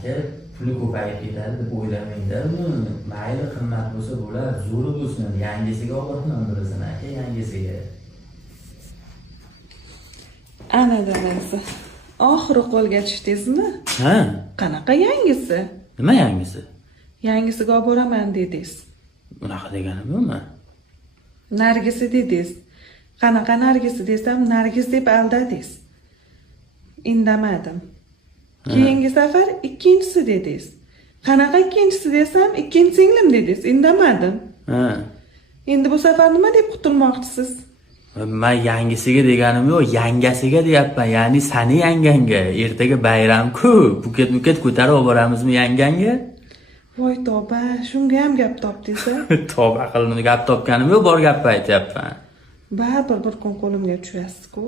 aka puli ko'payib ketadi deb o'ylamanglarmi? Mayli qimmat bo'lsa bo'ladi, zo'ri bo'lsin. Yangisiga olib birisini aka, yangisiga. Ana dadasi. Oxiri qo'lga tushdingizmi? Ha? Qanaqa yangisi? Nima yangisi? Yangisiga olib boraman dedingiz. Bunaqa deganim yo'qmi? Nargisi dedingiz. Qanaqa nargisi desam, Nargiz deb aldadingiz. Indamadim. Keyingi safar ikkinchisi dedingiz. Qanaqa ikkinchisi desam, ikkinchi singlim dedingiz. Indamadim. Ha. Endi bu safar nima deb qutulmoqchisiz? Men yangisiga deganim yo'q, yangasiga deyapman. Ya'ni seni yanganga. Ertaga bayram-ku. Buket ko'tarib olib boramizmi yanganga? Voy tavba, shunga ham gap topdingiz-a? Tavba qildim, gap topganim yo'q, bor gapni aytyapman. Baribir bir kun qo'limga tushasiz-ku.